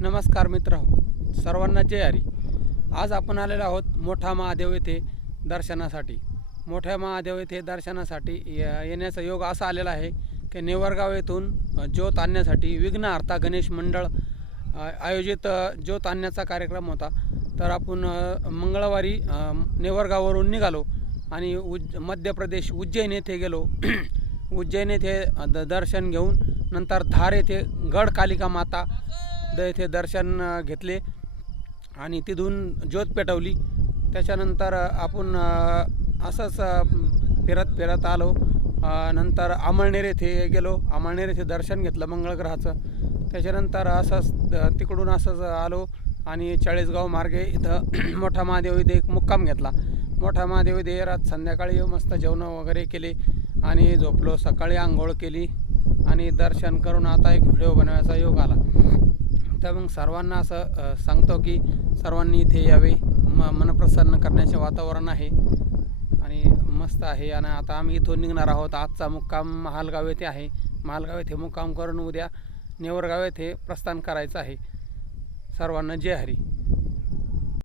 नमस्कार मित्रहो, सर्वांना जय हरी. आज आपण आलेलो आहोत मोठा महादेव येथे दर्शनासाठी. मोठ्या महादेव येथे दर्शनासाठी येण्याचा योग असा आलेला आहे की नेवरगाव येथून ज्योत आणण्यासाठी विघ्नहर्ता गणेश मंडळ आयोजित ज्योत आणण्याचा कार्यक्रम होता. तर आपण मंगळवारी नेवरगाववरून निघालो आणि मध्य प्रदेश उज्जैन येथे गेलो. उज्जैन येथे दर्शन घेऊन नंतर धार येथे गड कालिका माता येथे दर्शन घेतले आणि तिथून ज्योत पेटवली. त्याच्यानंतर आपण असंच फिरत फिरत आलो. नंतर अमळनेर येथे गेलो. अमळनेर येथे दर्शन घेतलं मंगळग्रहाचं. त्याच्यानंतर असंच तिकडून असंच आलो आणि चाळीसगाव मार्गे इथं मोठा महादेव इथे एक मुक्काम घेतला. मोठा महादेव इथे रात संध्याकाळी मस्त जेवण वगैरे केले आणि झोपलो. सकाळी आंघोळ केली आणि दर्शन करून आता एक व्हिडिओ बनवायचा योग आला. तर मग सर्वांना असं सांगतो की सर्वांनी इथे यावे. मनप्रसन्न करण्याचे वातावरण आहे आणि मस्त आहे. आणि आता आम्ही इथून निघणार आहोत. आजचा मुक्काम महालगाव येथे आहे. महालगाव येथे मुक्काम करून उद्या नेवरगाव येथे प्रस्थान करायचं आहे. सर्वांना जय हरी.